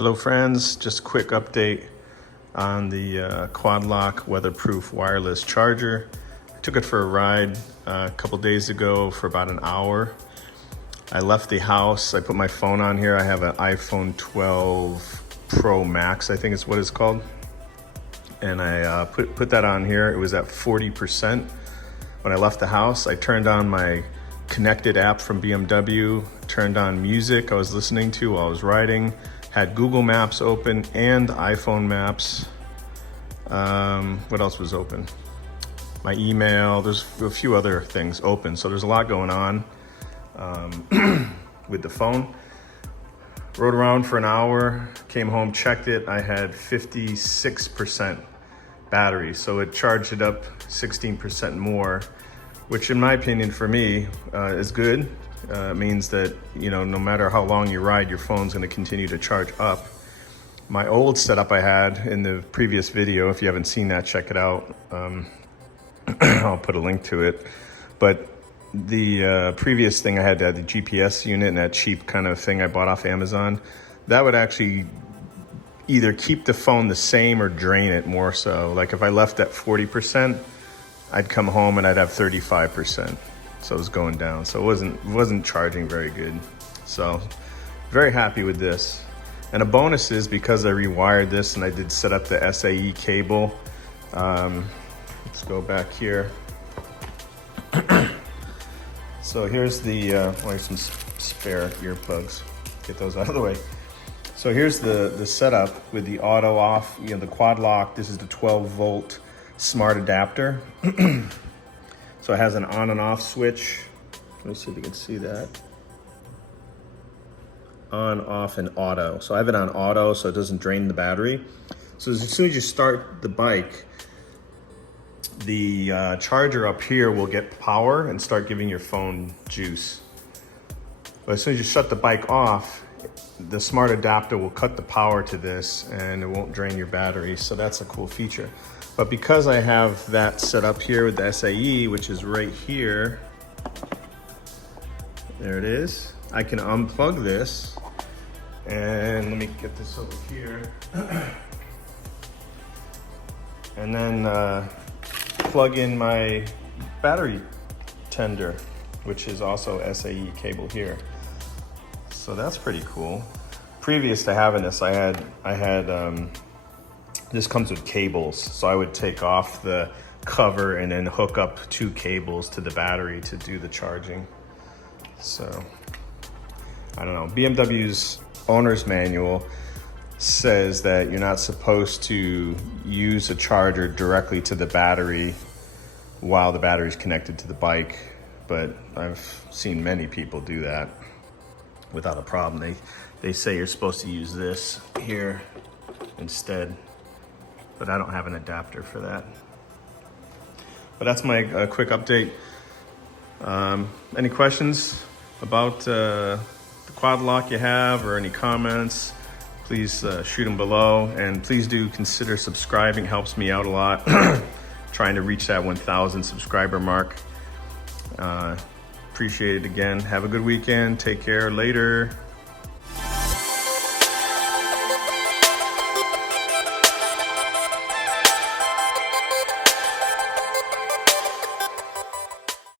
Hello friends, just a quick update on the QuadLock weatherproof wireless charger. I took it for a ride a couple days ago for about an hour. I left the house, I put my phone on here. I have an iPhone 12 Pro Max, I think is what it's called. And I put that on here. It was at 40%. When I left the house, I turned on my connected app from BMW, turned on music I was listening to while I was riding, had Google Maps open and iPhone Maps. What else was open? My email, there's a few other things open. So there's a lot going on with the phone. Rode around for an hour, came home, checked it. I had 56% battery. So it charged it up 16% more, which in my opinion for me is good. It means that, you know, no matter how long you ride, your phone's gonna continue to charge up. My old setup I had in the previous video, if you haven't seen that, check it out. I'll put a link to it. But the previous thing I had the GPS unit and that cheap kind of thing I bought off Amazon, that would actually either keep the phone the same or drain it more so. Like if I left at 40%, I'd come home and I'd have 35%. So it was going down. So it wasn't charging very good. So very happy with this. And a bonus is because I rewired this and I did set up the SAE cable. Let's go back here. So here's the, some spare earplugs. Get those out of the way. So here's the setup with the auto off, you know, the QuadLock. This is the 12-volt smart adapter. So it has an on and off switch. Let me see if you can see that. On, off, and auto. So I have it on auto so it doesn't drain the battery. So as soon as you start the bike, the charger up here will get power and start giving your phone juice. But as soon as you shut the bike off, the smart adapter will cut the power to this and it won't drain your battery. So that's a cool feature. But because I have that set up here with the SAE, which is right here, there it is. I can unplug this and let me get this over here. And then plug in my battery tender, which is also SAE cable here. So that's pretty cool. Previous to having this, I had this comes with cables. So I would take off the cover and then hook up 2 cables to the battery to do the charging. So, I don't know. BMW's owner's manual says that you're not supposed to use a charger directly to the battery while the battery is connected to the bike. But I've seen many people do that without a problem. They say you're supposed to use this here instead. But I don't have an adapter for that. But that's my quick update. Any questions about the QuadLock you have or any comments, please shoot them below. And please do consider subscribing, helps me out a lot. Trying to reach that 1,000 subscriber mark. Appreciate it again. Have a good weekend. Take care. Later.